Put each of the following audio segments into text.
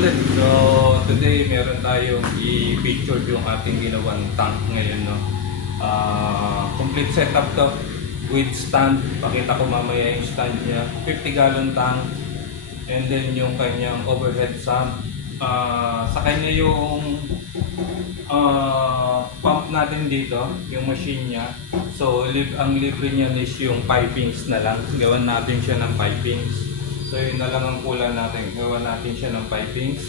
ulit. So, today meron tayong i-picture yung ating ginawang tank ngayon, no? Complete setup to with stand. Pakita ko mamaya yung stand niya. 50-gallon tank. And then yung kanyang overhead sump. Sa kanya yung pump natin dito, yung machine niya. So, ang libre niya is yung pipings na lang. Gawan natin siya ng pipings. So, yun na lang ang kulang natin. Gawan natin siya ng pipings.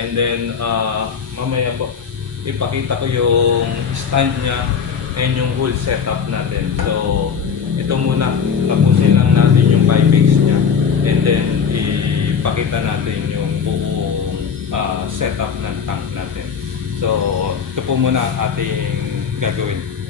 And then, mamaya po, ipakita ko yung stand niya and yung whole setup natin. So, ito muna. Tapusin lang natin yung pipings niya. And then, ipakita natin yung buong setup ng tank natin. So, ito po muna ang ating gagawin.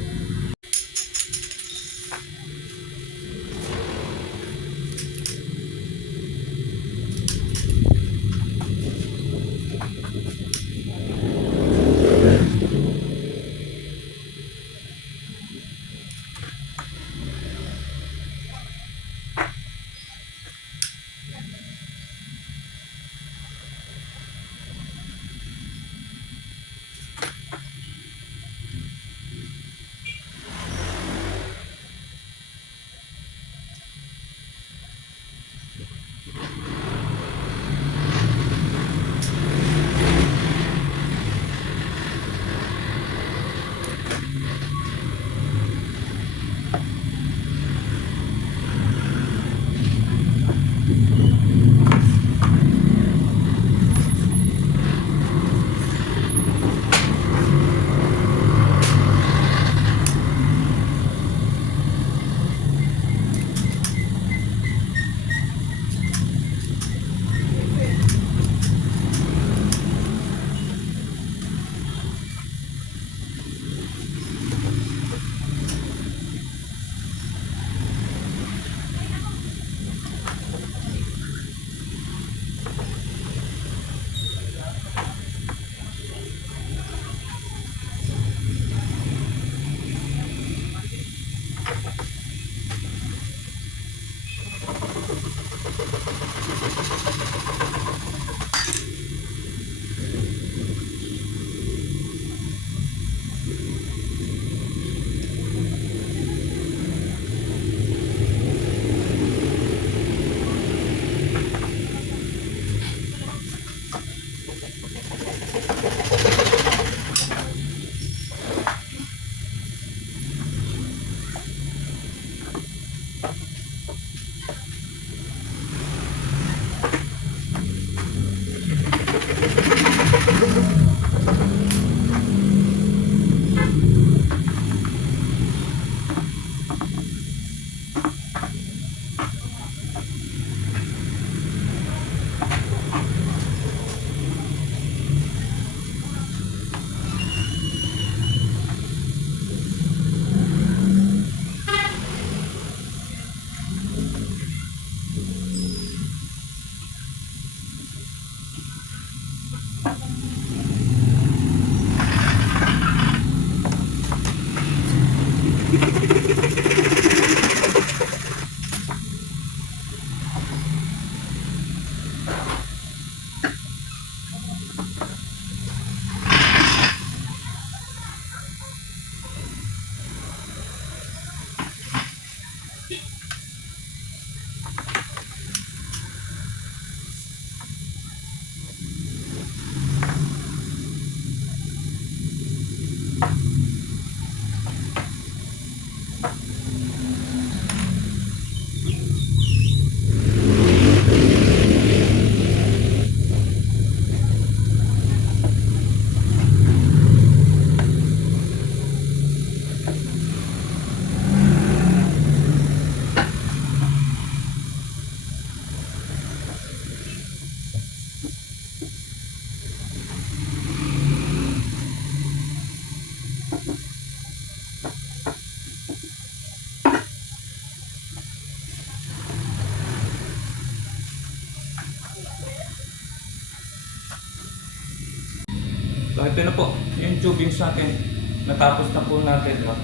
So ito na po, yung tubing sa akin. Natapos na po natin. No?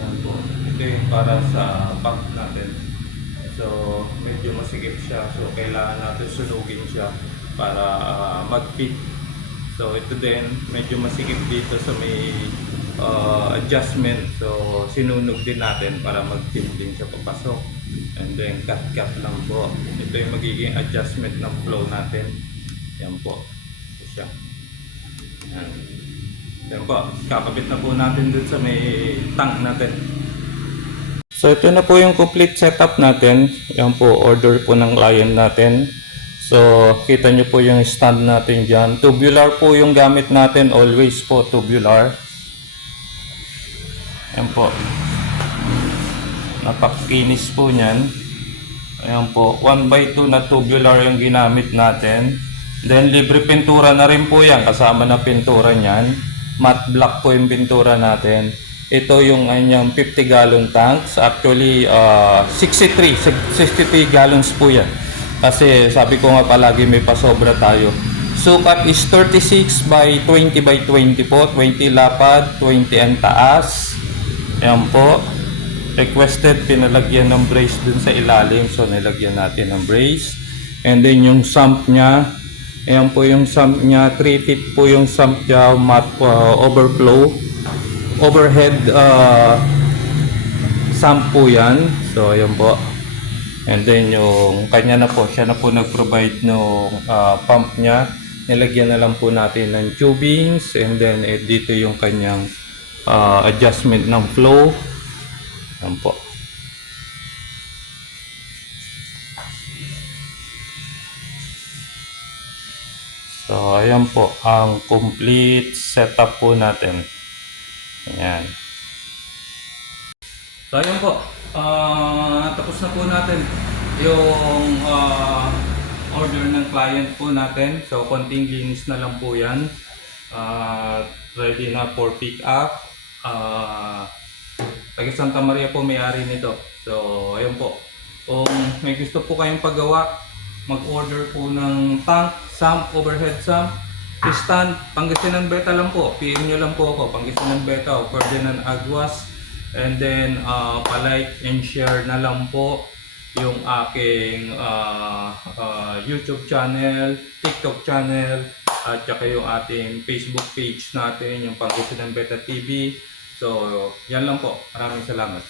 Yan po. Ito yung para sa pump natin. So medyo masigip siya. So kailangan natin sunugin siya para mag-fit. So ito din, medyo masikip dito sa may adjustment. So sinunog din natin para mag-fit din siya papasok. And then cut lang po. Ito yung magiging adjustment ng flow natin. Yan po. Ito siya. Yan. Yan po. Kakabit na po natin dun sa may tank natin. So ito na po yung complete setup natin. Yan po, order po ng client natin. So kita nyo po yung stand natin dyan. Tubular po yung gamit natin. Always po tubular. Yan po. Napakinis po nyan. Ayan po. 1x2 na tubular yung ginamit natin. Then libre pintura na rin po yan. Kasama na pintura nyan. Matte black po yung pintura natin. Ito yung anyang 50 gallon tanks. Actually 63 gallons po yan. Kasi sabi ko nga palagi may pasobra tayo. Sukat is 36 by 20 by 20 po. 20 lapad, 20 ang taas. Ayan po. Requested, pinalagyan ng brace dun sa ilalim. So nilagyan natin ng brace. And then yung sump nya. Ayan po yung sump nya. 3 feet po yung sump nya. Overflow. Overhead sump po yan. So ayan po. And then yung kanya na po, siya na po nag-provide ng pump niya. Nilagyan na lang po natin ng tubings. And then dito yung kanyang adjustment ng flow. Yan po. So ayan po ang complete setup po natin. Ayan. So ayan po. Tapos na po natin yung order ng client po natin. So konting linis na lang po yan. Ready na for pick up. Taga Santa Maria po may-ari nito. So ayun po. Kung may gusto po kayong paggawa, mag-order po ng tank, sump, overhead sump, stand, Pangasinan Beta lang po. PM nyo lang po ako, Pangasinan Beta o Ferdinand Aguas. And then, palike and share na lang po yung aking YouTube channel, TikTok channel, at saka yung ating Facebook page natin, yung Pangasinan Beta TV. So, yan lang po. Maraming salamat.